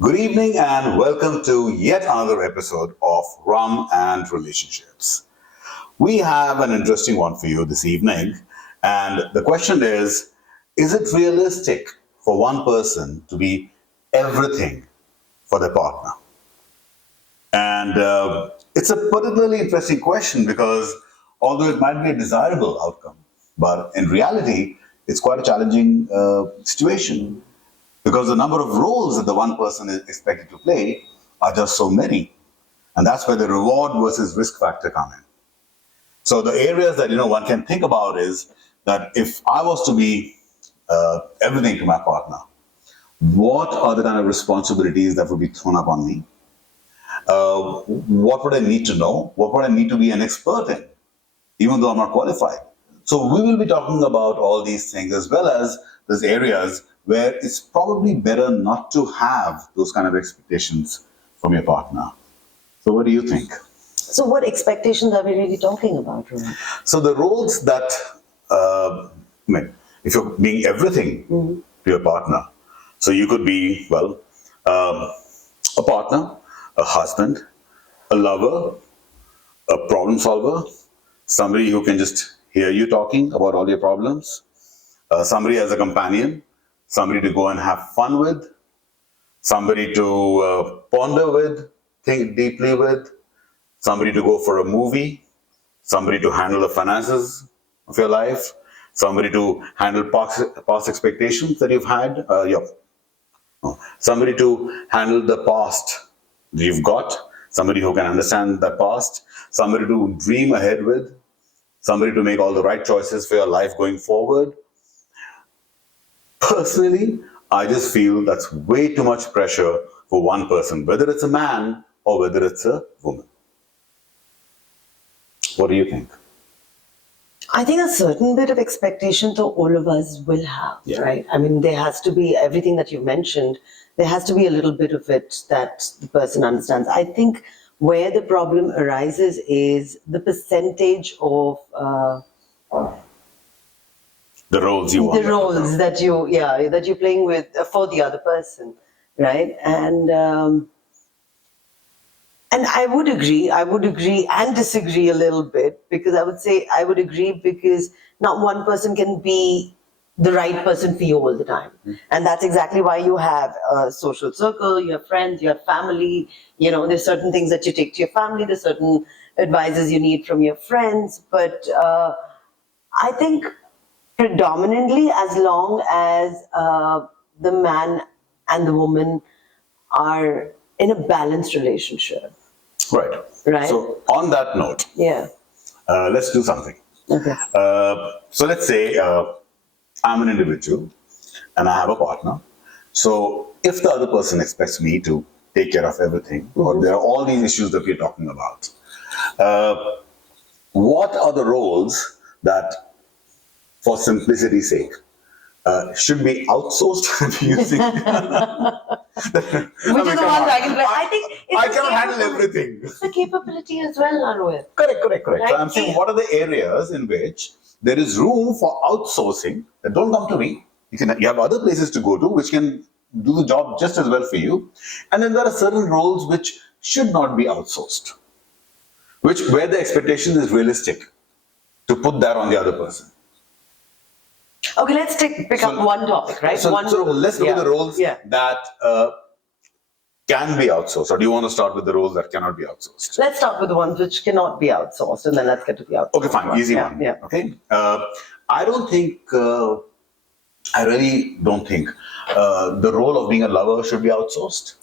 Good evening and welcome to yet another episode of Rum and Relationships. We have an interesting one for you this evening, and the question is it realistic for one person to be everything for their partner? And it's a particularly interesting question because although it might be a desirable outcome, but in reality, it's quite a challenging situation because the number of roles that the one person is expected to play are just so many. And that's where the reward versus risk factor come in. So the areas that one can think about is that if I was to be everything to my partner, what are the kind of responsibilities that would be thrown up on me? What would I need to know? What would I need to be an expert in, even though I'm not qualified? So we will be talking about all these things as well as those areas where it's probably better not to have those kind of expectations from your partner. So what do you think? So what expectations are we really talking about, Rohan? So the roles that, if you're being everything to your partner, so you could be, a partner, a husband, a lover, a problem solver, somebody who can just hear you talking about all your problems, somebody as a companion, somebody to go and have fun with, somebody to ponder with, think deeply with, somebody to go for a movie, somebody to handle the finances of your life, somebody to handle past expectations that you've had, somebody to handle the past that you've got, somebody who can understand the past, somebody to dream ahead with, somebody to make all the right choices for your life going forward. Personally, I just feel that's way too much pressure for one person, whether it's a man or whether it's a woman. What do you think? I think a certain bit of expectation though all of us will have, Yeah. right? I mean, there has to be everything that you mentioned. There has to be a little bit of it that the person understands. I think where the problem arises is the percentage of The roles you want. the roles that you're playing with for the other person, right? And I would agree and disagree a little bit because I would say I would agree because not one person can be the right person for you all the time. And that's exactly why you have a social circle, you have friends, you have family, there's certain things that you take to your family, there's certain advices you need from your friends. But I think predominantly as long as the man and the woman are in a balanced relationship. Right. Right. So on that note, Yeah. let's do something. Okay. So let's say I'm an individual and I have a partner. So if the other person expects me to take care of everything, or there are all these issues that we're talking about, what are the roles that, for simplicity's sake, should be outsourced? Do you think? Which is the ones I can play. I think I cannot handle everything. It's a capability as well, Anwar. Correct. Right? So I'm saying, what are the areas in which there is room for outsourcing? That don't come to me. You have other places to go to which can do the job just as well for you. And then there are certain roles which should not be outsourced, where the expectation is realistic to put that on the other person. Okay, let's pick up one topic, right? So let's look at the roles that can be outsourced. Or do you want to start with the roles that cannot be outsourced? Let's start with the ones which cannot be outsourced, and then let's get to the outsourced. Okay, fine. Easy one. Yeah. Okay. I don't think, I really don't think the role of being a lover should be outsourced.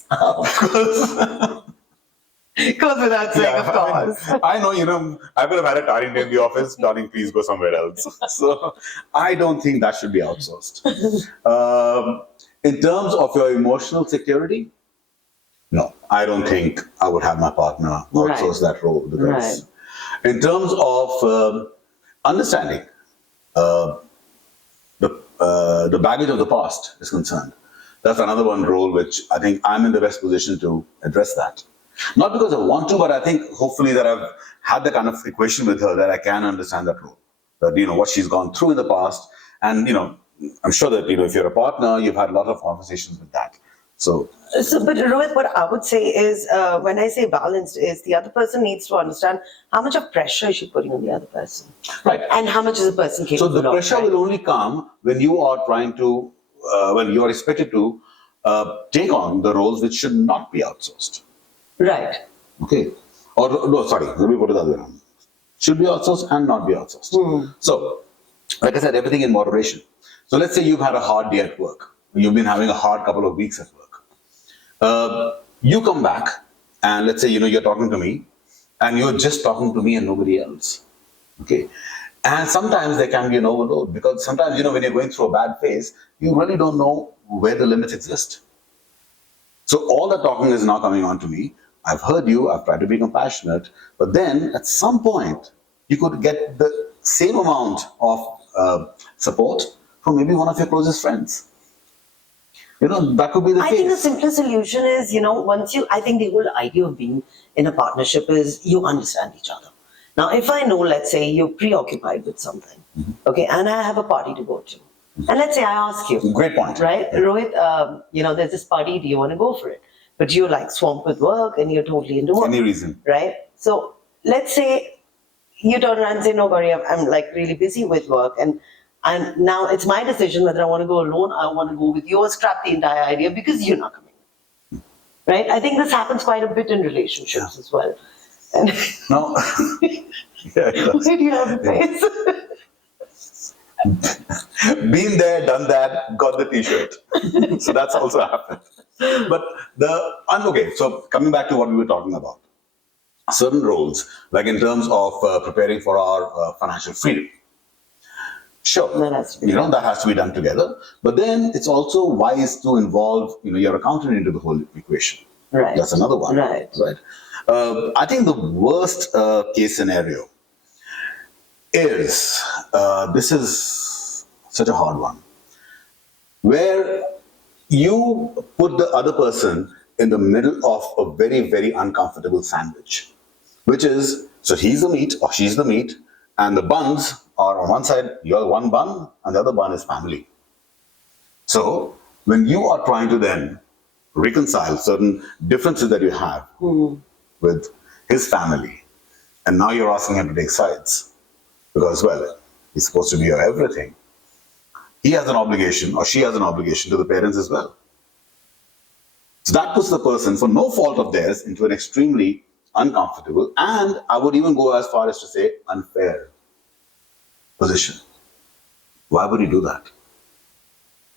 Goes without saying, of course. I know, I could have had a tarring in the office. Darling, please go somewhere else. So I don't think that should be outsourced. In terms of your emotional security, no, I don't think I would have my partner outsource that role. Because in terms of understanding the baggage of the past is concerned, that's another one role which I think I'm in the best position to address that. Not because I want to, but I think hopefully that I've had the kind of equation with her that I can understand that role. That, what she's gone through in the past. And, I'm sure that, if you're a partner, you've had a lot of conversations with that. But Rohit, what I would say is, when I say balanced, is the other person needs to understand how much of pressure is she putting on the other person, right. and how much is the person So capable the of. pressure Right? will only come when you are trying to, when you are expected to take on the roles which should not be outsourced. Right. Okay. Or no, sorry, let me put it the other way around. Should be outsourced and not be outsourced. So, like I said, everything in moderation. So let's say you've had a hard day at work. You've been having a hard couple of weeks at work. You come back and let's say, you're talking to me and you're just talking to me and nobody else. Okay. And sometimes there can be an overload because sometimes, when you're going through a bad phase, you really don't know where the limits exist. So all the talking is now coming on to me. I've heard you, I've tried to be compassionate, but then at some point, you could get the same amount of support from maybe one of your closest friends. That could be the I case. think the simplest solution is, I think the whole idea of being in a partnership is you understand each other. Now, if I know, let's say you're preoccupied with something, okay, and I have a party to go to, and let's say I ask you, Great point. right, Rohit, there's this party, do you want to go for it? But you're like swamped with work and you're totally into work. Any reason. Right? So let's say you turn around and say, no, Gauri, I'm like really busy with work, and now it's my decision whether I want to go alone, I want to go with you, or scrap the entire idea because you're not coming. Right? I think this happens quite a bit in relationships as well. And No. Yeah, why do you have a face? been there, done that, got the t-shirt. So that's also happened. But okay, so coming back to what we were talking about, certain roles, like in terms of preparing for our financial freedom. Sure, That has to be that has to be done together. But then it's also wise to involve, your accountant into the whole equation. Right. That's another one. Right. I think the worst case scenario is this is such a hard one, where you put the other person in the middle of a very, very uncomfortable sandwich, which is, so he's the meat or she's the meat, and the buns are on one side, you're one bun, and the other bun is family. So when you are trying to then reconcile certain differences that you have with his family, and now you're asking him to take sides, because, well, he's supposed to be your everything. He has an obligation, or she has an obligation to the parents as well. So that puts the person, for no fault of theirs, into an extremely uncomfortable, and I would even go as far as to say unfair position. Why would he do that?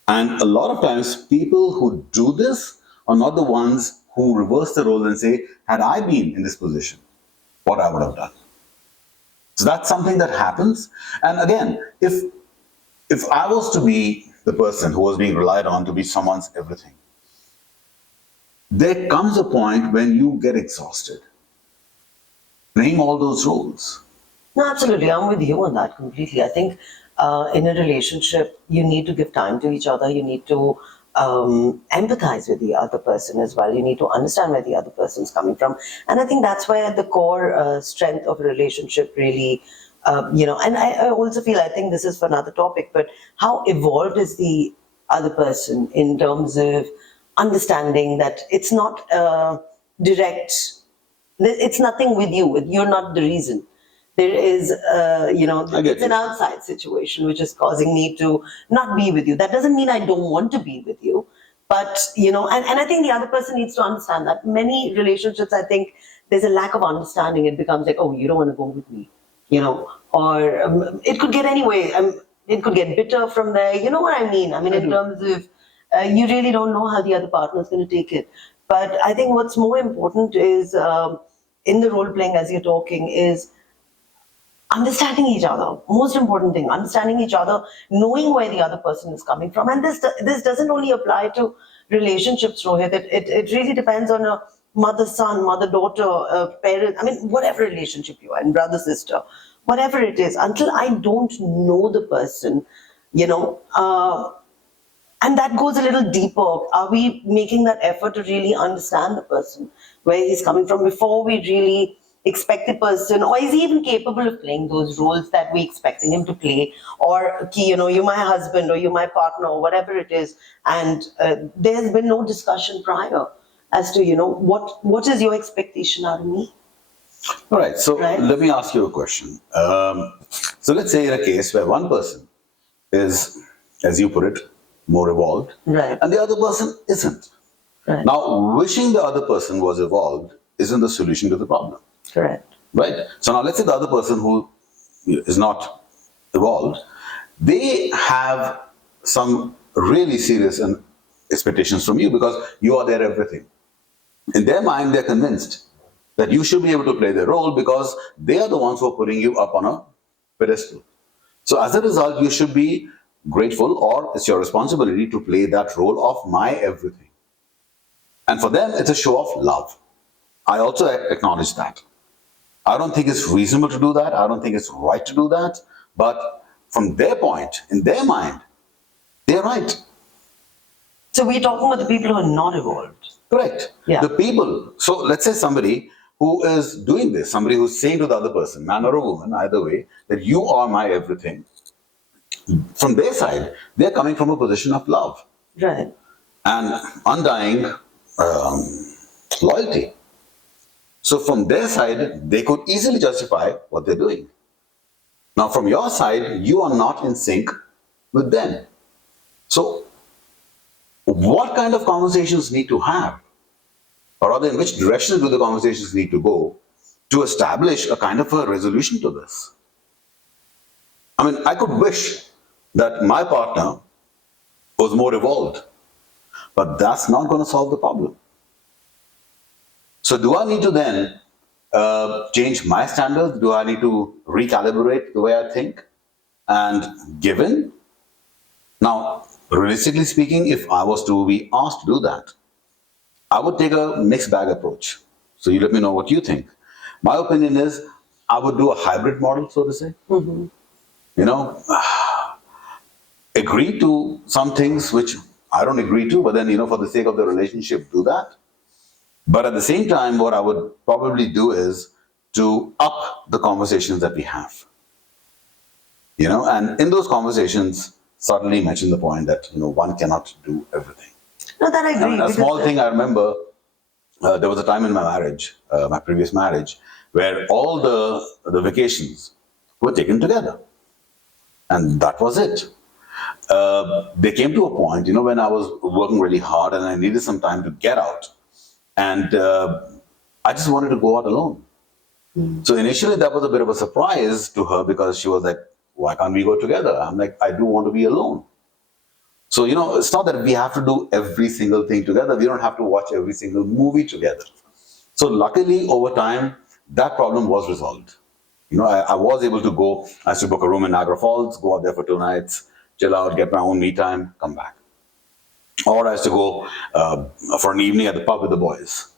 And a lot of times, people who do this are not the ones who reverse the role and say, had I been in this position, what I would have done. So that's something that happens. And again, if I was to be the person who was being relied on to be someone's everything, there comes a point when you get exhausted playing all those roles. No, absolutely. I'm with you on that completely. I think in a relationship, you need to give time to each other. You need to empathize with the other person as well. You need to understand where the other person's coming from. And I think that's where the core strength of a relationship really, and I also feel, I think this is for another topic, but how evolved is the other person in terms of understanding that it's not direct, it's nothing with you, you're not the reason. There is, it's an outside situation which is causing me to not be with you. That doesn't mean I don't want to be with you, but, and I think the other person needs to understand that. Many relationships, I think there's a lack of understanding. It becomes like, oh, you don't want to go with me, or it could get anyway. It could get bitter from there. You know what I mean? I mean, in terms of, you really don't know how the other partner is going to take it. But I think what's more important is, in the role playing as you're talking, is understanding each other. Most important thing, understanding each other, knowing where the other person is coming from. And this doesn't only apply to relationships, Rohit. It really depends on a mother-son, mother-daughter, parent. I mean, whatever relationship you are in, brother-sister, whatever it is, until I don't know the person, and that goes a little deeper. Are we making that effort to really understand the person, where he's coming from, before we really expect the person, or is he even capable of playing those roles that we're expecting him to play? Or, you're my husband or you're my partner or whatever it is, and there's been no discussion prior as to, what is your expectation out of me? All right. So Right. let me ask you a question. So let's say in a case where one person is, as you put it, more evolved, Right. and the other person isn't. Right. Now, wishing the other person was evolved isn't the solution to the problem, Correct. right? So now let's say the other person who is not evolved, they have some really serious expectations from you because you are their everything. In their mind, they're convinced that you should be able to play their role because they are the ones who are putting you up on a pedestal. So as a result, you should be grateful, or it's your responsibility to play that role of my everything. And for them, it's a show of love. I also acknowledge that. I don't think it's reasonable to do that. I don't think it's right to do that. But from their point, in their mind, they're right. So we're talking about the people who are not evolved. Correct. Yeah. The people, so let's say somebody who is doing this, somebody who's saying to the other person, man or a woman, either way, that you are my everything. From their side, they're coming from a position of love Right. and undying loyalty. So from their side, they could easily justify what they're doing. Now, from your side, you are not in sync with them. So, what kind of conversations need to have, or rather, in which direction do the conversations need to go to establish a kind of a resolution to this? I mean, I could wish that my partner was more evolved, but that's not going to solve the problem. So, do I need to then change my standards? Do I need to recalibrate the way I think and give in? Now, realistically speaking, if I was to be asked to do that, I would take a mixed bag approach. So, you let me know what you think. My opinion is I would do a hybrid model, so to say. Mm-hmm. You know, agree to some things which I don't agree to, but then, for the sake of the relationship, do that. But at the same time, what I would probably do is to up the conversations that we have. And in those conversations, suddenly mention the point that, one cannot do everything. No, that I agree. And a because small thing I remember, there was a time in my marriage, my previous marriage, where all the vacations were taken together. And that was it. They came to a point, when I was working really hard and I needed some time to get out. And I just wanted to go out alone. So initially that was a bit of a surprise to her because she was like, why can't we go together? I'm like, I do want to be alone. So, it's not that we have to do every single thing together. We don't have to watch every single movie together. So luckily, over time, that problem was resolved. I was able to go, I used to book a room in Niagara Falls, go out there for 2 nights, chill out, get my own me time, come back. Or I used to go for an evening at the pub with the boys.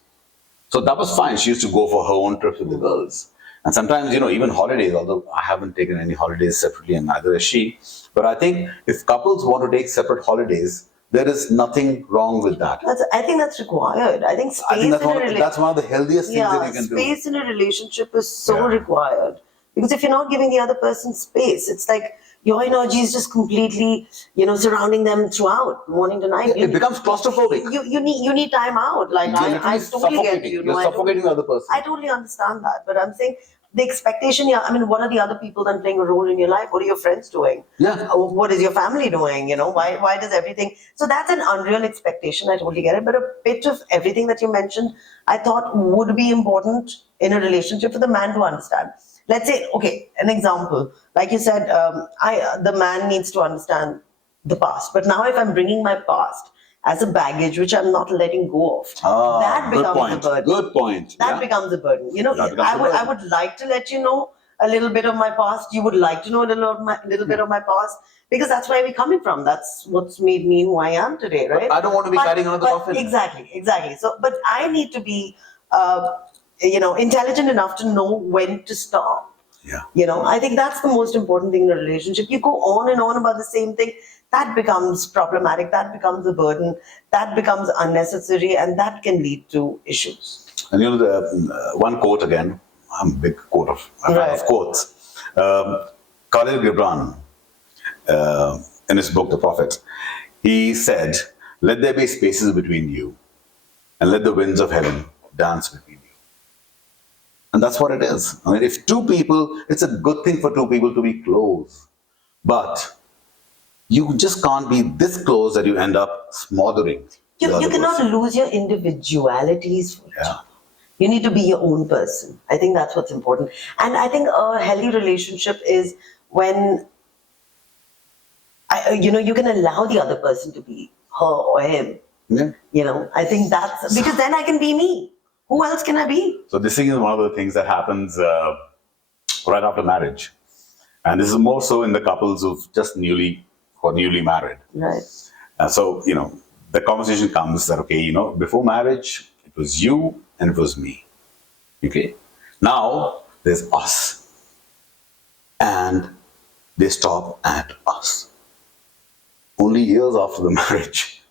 So that was fine. She used to go for her own trips with the girls. And sometimes, even holidays, although I haven't taken any holidays separately and neither has she. But I think if couples want to take separate holidays, there is nothing wrong with that. I think that's required. I think space I think in a relationship. that's one of the healthiest things that you can do. Space in a relationship is so Yeah. required. Because if you're not giving the other person space, it's like your energy is just completely, surrounding them throughout, morning to night. It becomes claustrophobic. You need time out. Like You're I literally totally get suffocating. you. You're suffocating the other person. I totally understand that. But I'm saying the expectation, I mean, what are the other people then playing a role in your life? What are your friends doing? Yeah. What is your family doing? Why does everything? So that's an unreal expectation. I totally get it. But a bit of everything that you mentioned, I thought would be important in a relationship for the man to understand. Let's say, okay, an example. Like you said, the man needs to understand the past. But now if I'm bringing my past as a baggage, which I'm not letting go of, that Good becomes point. a burden. Good point. That Yeah. becomes a burden. That becomes I a would burden. like to let you know a little bit of my past. You would like to know a little bit of my past, because that's where we're coming from. That's what's made me who I am today, right? I don't want to be carrying another coffin. Exactly. So, but I need to be, intelligent enough to know when to stop. Yeah. I think that's the most important thing in a relationship. You go on and on about the same thing, that becomes problematic, that becomes a burden, that becomes unnecessary, and that can lead to issues. And the one quote again, I'm a big quote of, I'm a fan of Right. quotes. Khalil Gibran, in his book, The Prophet, he said, "Let there be spaces between you, and let the winds of heaven dance between you." And that's what it is. I mean, if two people, it's a good thing for two people to be close, but you just can't be this close that you end up smothering the You other cannot person. lose your individualities for each Yeah. other. You need to be your own person. I think that's what's important. And I think a healthy relationship is when you can allow the other person to be her or him. Yeah. I think that's because then I can be me. Who else can I be? So this thing is one of the things that happens right after marriage, and this is more so in the couples who are newly married. Right. So the conversation comes that okay, before marriage it was you and it was me. Okay, now there's us, and they stop at us. Only years after the marriage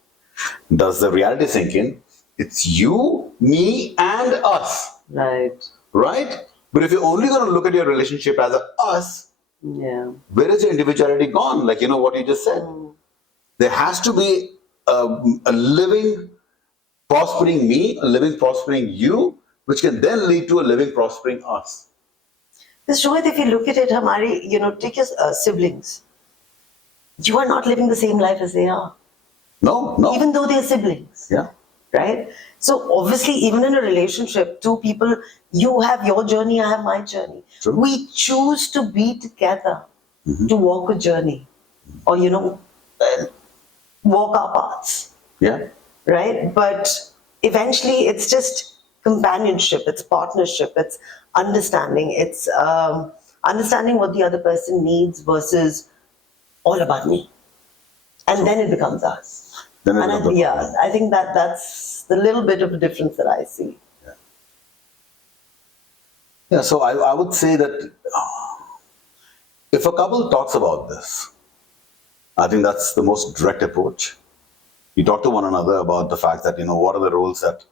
does the reality sink in. It's you, me, and us, Right. right? But if you're only going to look at your relationship as a us, Yeah. where is your individuality gone? Like what you just said. There has to be a living, prospering me, a living, prospering you, which can then lead to a living, prospering us. Because Shohit, if you look at it, take your siblings. You are not living the same life as they are, No, no. even though they're siblings. Yeah. Right? So obviously, even in a relationship, two people, you have your journey, I have my journey. True. We choose to be together to walk a journey, or walk our paths, Yeah. right? But eventually, it's just companionship, it's partnership, it's understanding, it's understanding what the other person needs versus all about me, and then it becomes us. Then it And becomes a problem. I think that's the little bit of a difference that I see. Yeah, so I would say that if a couple talks about this, I think that's the most direct approach. You talk to one another about the fact that, what are the roles that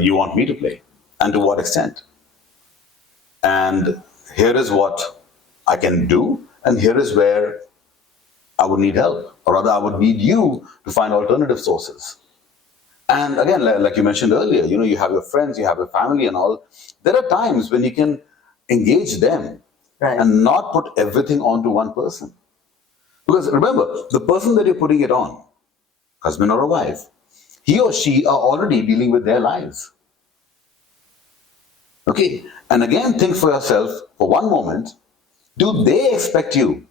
you want me to play and to what extent. And here is what I can do, and here is where I would need help, or rather, I would need you to find alternative sources. And again, like you mentioned earlier, you have your friends, you have your family, and all. There are times when you can engage them Right. and not put everything onto one person. Because remember, the person that you're putting it on, husband or a wife, he or she are already dealing with their lives. Okay? And again, think for yourself for one moment, do they expect you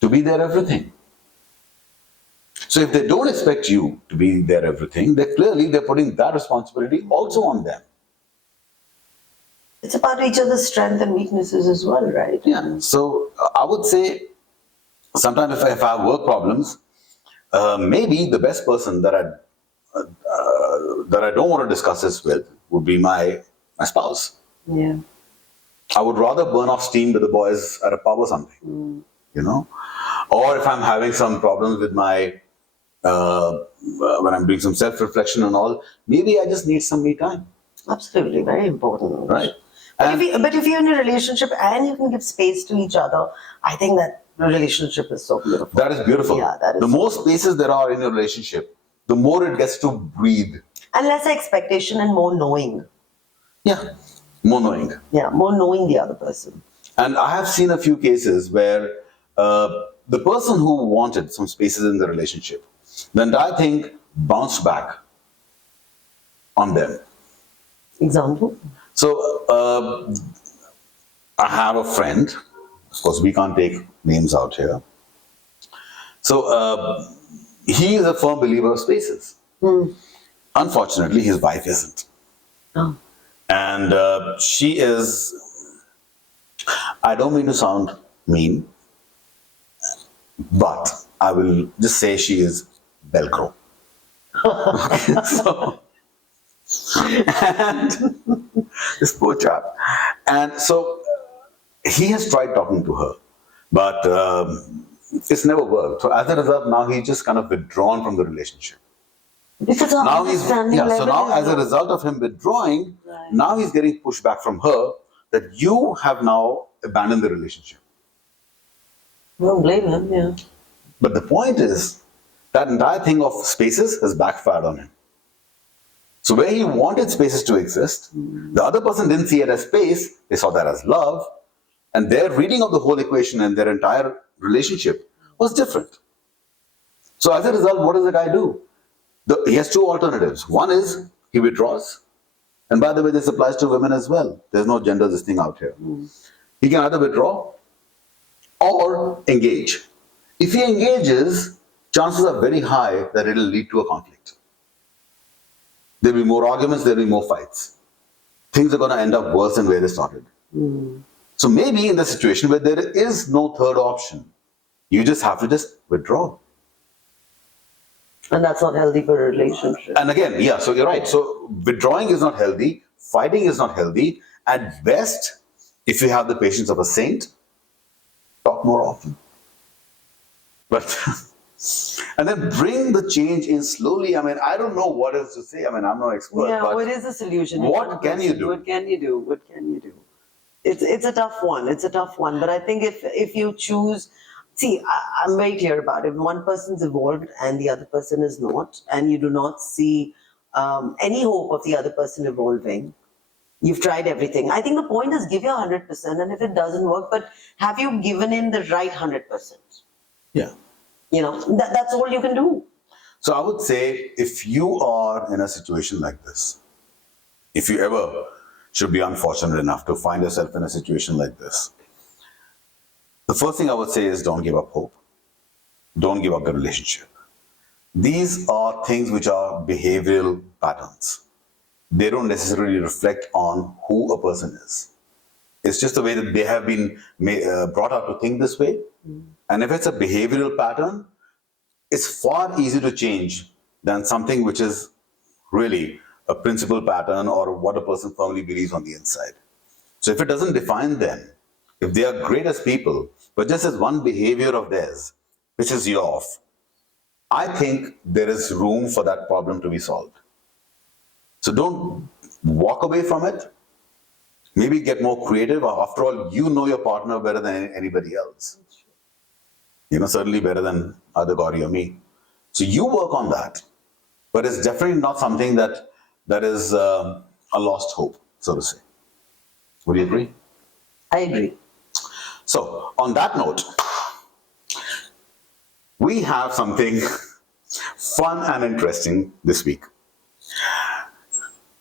to be their everything? So if they don't expect you to be their everything, they're putting that responsibility also on them. It's about each other's strengths and weaknesses as well, right? Yeah. So I would say sometimes if I have work problems, maybe the best person that I don't want to discuss this with would be my spouse. Yeah. I would rather burn off steam with the boys at a pub or something, Or if I'm having some problems with when I'm doing some self-reflection and all, maybe I just need some me time, Absolutely, very important. right? But And but if you're in a relationship and you can give space to each other, I think that relationship is so beautiful. that is beautiful. Yeah, that is. The more spaces there are in your relationship, the more it gets to breathe. And less expectation and more knowing. Yeah, more knowing. Yeah, more knowing the other person. And I have seen a few cases where the person who wanted some spaces in the relationship, the entire thing bounced back on them. Example? So I have a friend. Of course, we can't take names out here. So he is a firm believer of spaces. Unfortunately, his wife isn't. Oh. And she is, I don't mean to sound mean, but I will just say she is Velcro. So, and this poor chap. And so he has tried talking to her, but it's never worked. So as a result, now he's just kind of withdrawn from the relationship. Because the Now he's understanding yeah. So level now, is as a low. result of him withdrawing, Right. now he's getting pushback from her that you have now abandoned the relationship. Don't blame him, yeah. But the point is, that entire thing of spaces has backfired on him. So where he wanted spaces to exist, the other person didn't see it as space, they saw that as love, and their reading of the whole equation and their entire relationship was different. So as a result, what does the guy do? He has two alternatives. One is he withdraws, and by the way, this applies to women as well. There's no gender this thing out here. He can either withdraw or engage. If he engages, chances are very high that it'll lead to a conflict. There'll be more arguments, there'll be more fights. Things are going to end up worse than where they started. So maybe in the situation where there is no third option, you just have to just withdraw. And that's not healthy for a relationship. And again, yeah, so you're right. So withdrawing is not healthy, fighting is not healthy. At best, if you have the patience of a saint, talk more often. But and then bring the change in slowly. I mean, I don't know what else to say. I mean, I'm no expert. Yeah, but what is the solution? what can you do? What can you do? What can you do? It's a tough one. It's a tough one. But I think if you choose, see, I'm very clear about it. If one person's evolved and the other person is not, and you do not see any hope of the other person evolving, you've tried everything. I think the point is give your 100%, and if it doesn't work, but have you given in the right 100%? Yeah. That's all you can do. So I would say if you are in a situation like this, if you ever should be unfortunate enough to find yourself in a situation like this, the first thing I would say is don't give up hope. Don't give up the relationship. These are things which are behavioral patterns. They don't necessarily reflect on who a person is. It's just the way that they have been brought up to think this way. And if it's a behavioral pattern, it's far easier to change than something which is really a principal pattern or what a person firmly believes on the inside. So if it doesn't define them, if they are great as people, but just as one behavior of theirs, which is you off, I think there is room for that problem to be solved. So don't walk away from it. Maybe get more creative. After all, you know your partner better than anybody else. Certainly better than either Gauri or me. So you work on that. But it's definitely not something that is a lost hope, so to say. Would you agree? I agree. So on that note, we have something fun and interesting this week.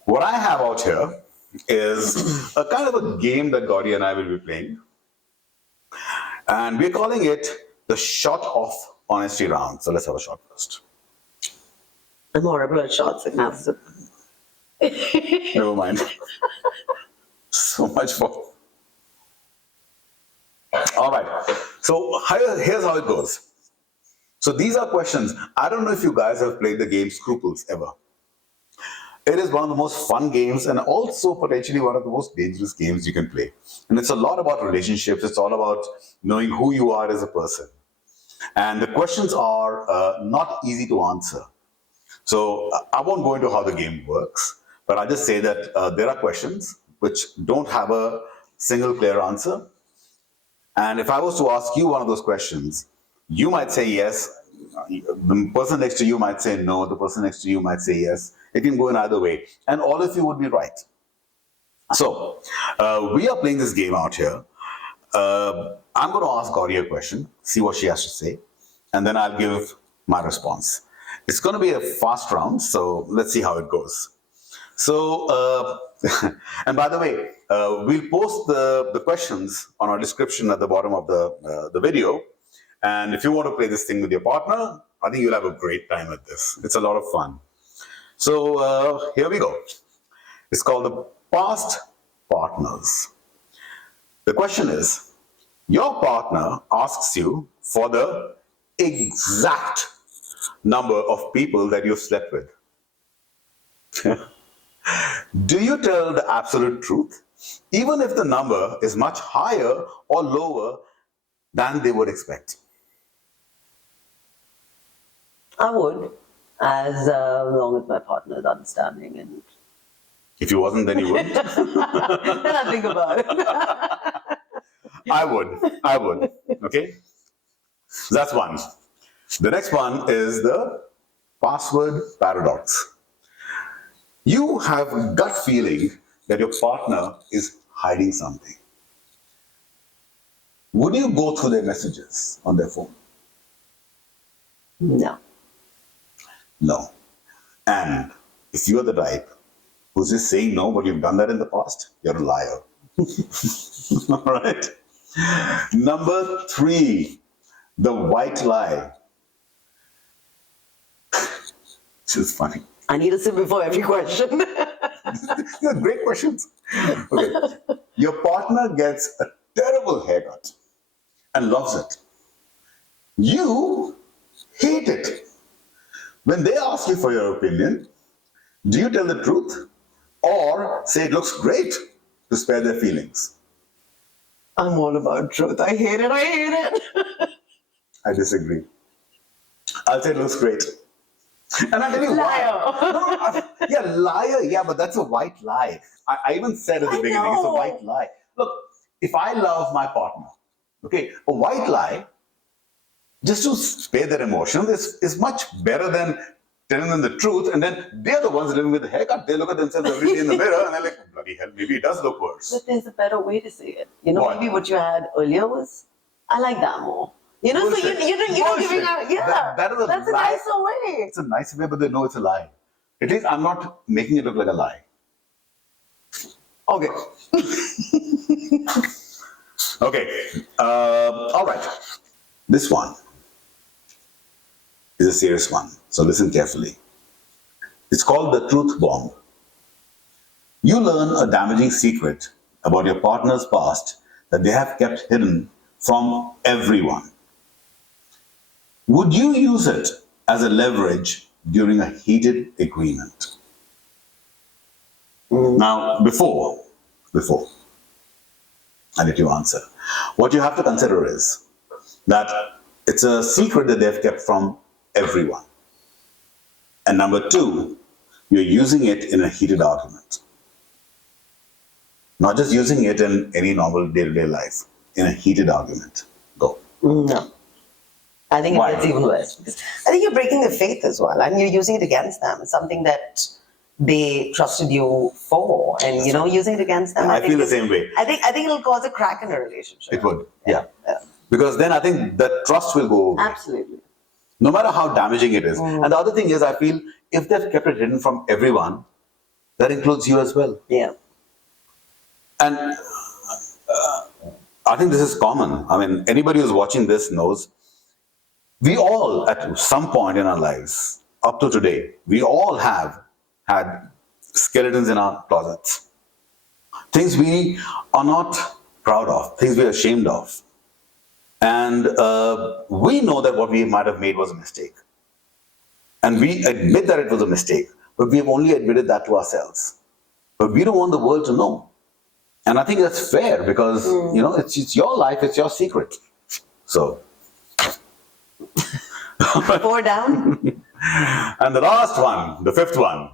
What I have out here is a kind of a game that Gauri and I will be playing. And we're calling it the shot of honesty round. So let's have a shot first. I'm horrible at shots and have to. Never mind. So much for. All right. So here's how it goes. So these are questions. I don't know if you guys have played the game Scruples ever. It is one of the most fun games and also potentially one of the most dangerous games you can play. And it's a lot about relationships. It's all about knowing who you are as a person. And the questions are not easy to answer. So I won't go into how the game works, but I'll just say that there are questions which don't have a single clear answer. And if I was to ask you one of those questions, you might say yes. The person next to you might say no. The person next to you might say yes. It can go in either way. And all of you would be right. So we are playing this game out here. I'm going to ask Gauri a question, see what she has to say, and then I'll give my response. It's going to be a fast round, so let's see how it goes. So, and by the way, we'll post the questions on our description at the bottom of the video. And if you want to play this thing with your partner, I think you'll have a great time at this. It's a lot of fun. So here we go. It's called the past partners. The question is, your partner asks you for the exact number of people that you've slept with. Do you tell the absolute truth, even if the number is much higher or lower than they would expect? I would. as long as my partner is understanding, and If you wasn't, then you wouldn't. then I think about it. I would. I would. Okay? That's one. The next one is the password paradox. You have a gut feeling that your partner is hiding something. Would you go through their messages on their phone? No. No. And if you're the type who's just saying no, but you've done that in the past, you're a liar. All right. Number 3, the white lie. This is funny. I need a sip before every question. These are great questions. Okay. Your partner gets a terrible haircut and loves it. You hate it. When they ask you for your opinion, do you tell the truth or say it looks great to spare their feelings? I'm all about truth. I hate it. I hate it. I disagree. I'll say it looks great. And I'll tell you why. Liar. Yeah, liar. Yeah, but that's a white lie. I even said at the I beginning, it's a know. white lie. Look, if I love my partner, okay, a white lie, just to spare their emotions, is much better than telling them the truth. And then they're the ones living with the haircut. They look at themselves every day in the mirror and they're like, bloody hell, maybe it does look worse. But there's a better way to say it. You know, What? maybe what you had earlier was, I like that more. You know, Bullshit. so you're not giving Bullshit. out, yeah. That is a That's a lie. nicer way. It's a nice way, but they know it's a lie. At least I'm not making it look like a lie. Okay. Okay. All right. This one is a serious one. So listen carefully. It's called the truth bomb. You learn a damaging secret about your partner's past that they have kept hidden from everyone. Would you use it as a leverage during a heated agreement? Now, before, I let you answer. What you have to consider is that it's a secret that they've kept from everyone. And number 2, you're using it in a heated argument. Not just using it in any normal day-to-day life, in a heated argument. Go. No. I think Why? it gets even worse. Because I think you're breaking their faith as well, and you're using it against them. It's something that they trusted you for, and you know, using it against them. I think feel the it's- same way. I think it'll cause a crack in a relationship. It would, yeah. Yeah. Because then I think the trust will go away, Absolutely. no matter how damaging it is. And the other thing is, I feel if they've kept it hidden from everyone, that includes you as well. Yeah. And I think this is common. I mean, anybody who's watching this knows we all, at some point in our lives, up to today, we all have had skeletons in our closets. Things we are not proud of, things we're ashamed of. And we know that what we might have made was a mistake. And we admit that it was a mistake, but we've only admitted that to ourselves. But we don't want the world to know. And I think that's fair because, you know, it's your life, it's your secret. So. Pour down. And the last one, the 5th one,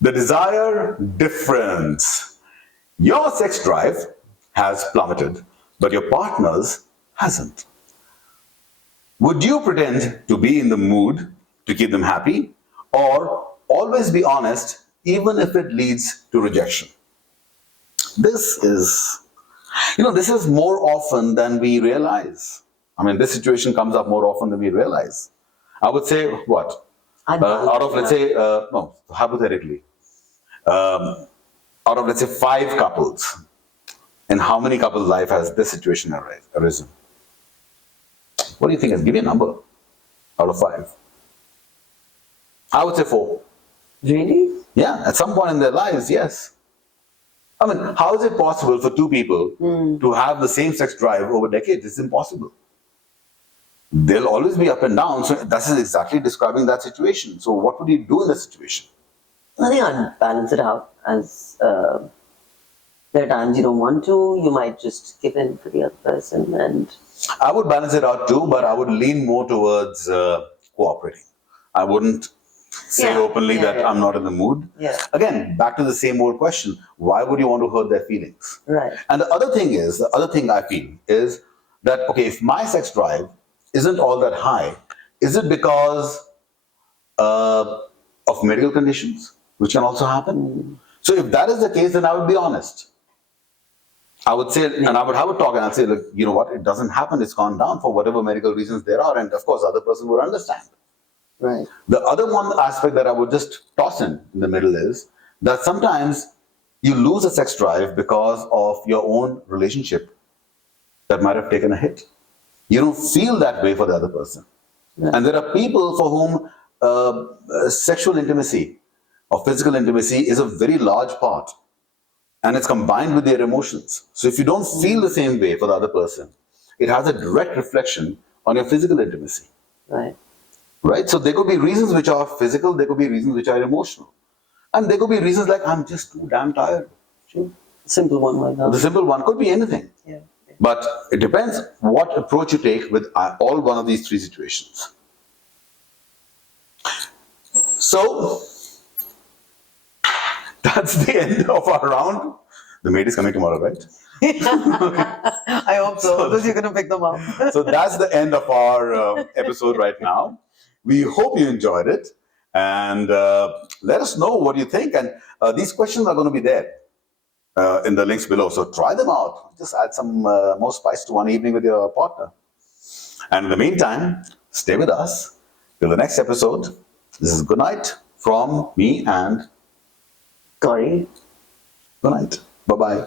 the desire difference. Your sex drive has plummeted, but your partner's hasn't. Would you pretend to be in the mood to keep them happy, or always be honest even if it leads to rejection? This is, you know, this is more often than we realize. I mean, this situation comes up more often than we realize. I would say what? Out of, let's say, no, hypothetically, out of, let's say, 5 couples, in how many couples' life has this situation arisen? What do you think? Give me a number out of 5. I would say 4. Really? Yeah, at some point in their lives, yes. I mean, how is it possible for 2 people to have the same sex drive over decades? It's impossible. They'll always be up and down. So that is exactly describing that situation. So what would you do in that situation? I think I'd balance it out. As there are times you don't want to, you might just give in for the other person, and I would balance it out too, but I would lean more towards cooperating. I wouldn't say Yeah, openly yeah, that yeah. I'm not in the mood. Yeah. Again, back to the same old question: why would you want to hurt their feelings? Right. And the other thing I feel is that okay, if my sex drive isn't all that high, is it because of medical conditions, which can also happen? So if that is the case, then I would be honest. I would say, and I would have a talk, and I'd say, look, you know what? It doesn't happen. It's gone down for whatever medical reasons there are, and of course, the other person would understand. Right. The other one aspect that I would just toss in the middle is that sometimes you lose a sex drive because of your own relationship that might have taken a hit. You don't feel that way for the other person. Right. And there are people for whom sexual intimacy or physical intimacy is a very large part, and it's combined with their emotions. So if you don't feel the same way for the other person, it has a direct reflection on your physical intimacy. Right. Right? So there could be reasons which are physical, there could be reasons which are emotional. And there could be reasons like, I'm just too damn tired. Sure. Simple one like The that. simple one could be anything. Yeah. But it depends what approach you take with all one of these three situations. So that's the end of our round. The maid is coming tomorrow, right? I hope so. Otherwise, you're going to pick them up. So that's the end of our episode right now. We hope you enjoyed it, and let us know what you think. And these questions are going to be there in the links below, so try them out. Just add some more spice to one evening with your partner. And in the meantime, stay with us till the next episode. This is good night from me and Corey. good night. Bye bye.